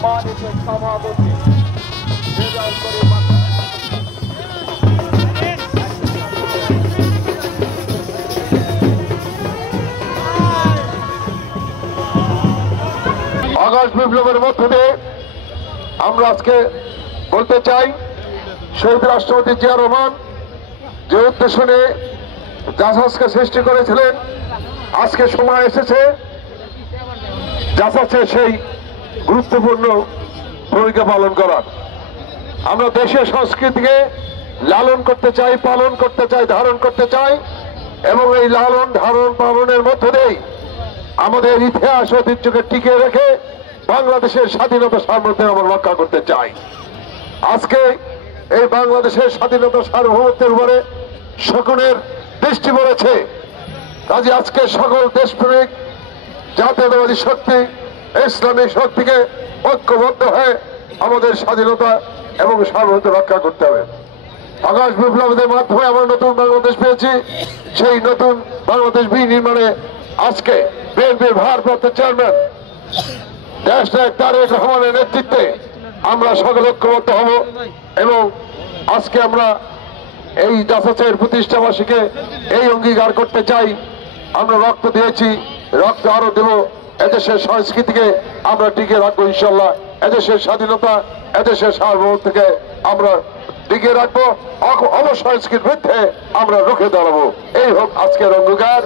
সম্মানিত সভাপতি আগস্ট বিপ্লবের মধ্য দিয়ে আমরা আজকে বলতে চাই, শহীদ রাষ্ট্রপতি জিয়া রহমান যে উদ্দেশ্য নিয়ে জাসাসকে সৃষ্টি করেছিলেন, আজকে সময় এসেছে জাসাসের সেই গুরুত্বপূর্ণ ভূমিকা পালন করার। আমরা দেশের সংস্কৃতিকে লালন করতে চাই, পালন করতে চাই, ধারণ করতে চাই, এবং এই লালন ধারণ পালনের মধ্য দিয়েই আমাদের ইতিহাস ঐতিহ্যকে টিকিয়ে রেখে বাংলাদেশের স্বাধীনতা সার্বভৌমত্ব আমরা রক্ষা করতে চাই। আজকে এই বাংলাদেশের স্বাধীনতা সার্বভৌমত্বের উপরে সকলের দৃষ্টি পড়েছে। কাজে আজকে সকল দেশপ্রেমিক জাতীয়তাবাদী শক্তি, ইসলামিক শক্তিকে ঐক্যবদ্ধ হয়ে আমাদের স্বাধীনতা এবং সার্বভৌমত্ব রক্ষা করতে হবে। আগস্ট বিপ্লবের মাধ্যমে আমরা নতুন বাংলাদেশ পেয়েছি। সেই নতুন বাংলাদেশ বিনির্মাণে আজকে বিএনপির ভারপ্রাপ্ত চেয়ারম্যান দেশনায়ক তারেক রহমানের নেতৃত্বে আমরা সকলে ঐক্যবদ্ধ হব এবং আজকে আমরা এই জাসাসের প্রতিষ্ঠাবার্ষিকীকে এই অঙ্গীকার করতে চাই। আমরা রক্ত দিয়েছি, রক্ত আরো দেব। এদেশের সংস্কৃতিকে আমরা টিকিয়ে রাখবো ইনশাল্লাহ। এদেশের স্বাধীনতা, এদেশের সার্বভৌমত্বকে আমরা টিকিয়ে রাখবো। অবসংস্কৃতির বিরুদ্ধে আমরা রুখে দাঁড়াবো। এই হোক আজকের অঙ্গীকার।